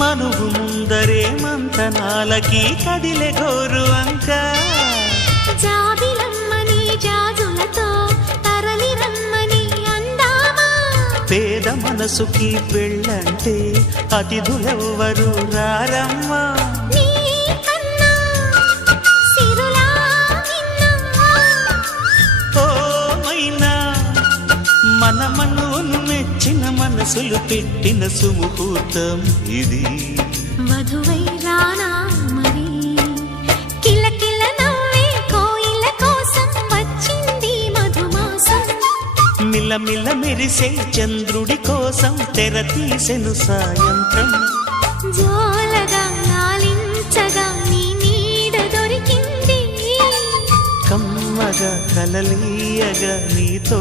మనువు ముందరే మంతనాలకి కదిలే గోరు అంక జాబిలమ్మని జాజులతో తరలి రమ్మని అందామా పేద మనసుకి పెళ్ళంటే అతిథులెవ్వరు రారమ్మా మన మనవును మెచ్చిన మనసులు పెట్టిన సుముహూర్తం ఇది వధువై రానా మరి కిలకిల నవ్వే కోయిల కోసం వచ్చింది మధుమాసం మిలమిల మెరిసే చంద్రుడి కోసం తెర తీసెను సాయంత్రం జోలగా లాలించగా నీ నీడ దొరికింది కమ్మగా కలలీయగా నీతో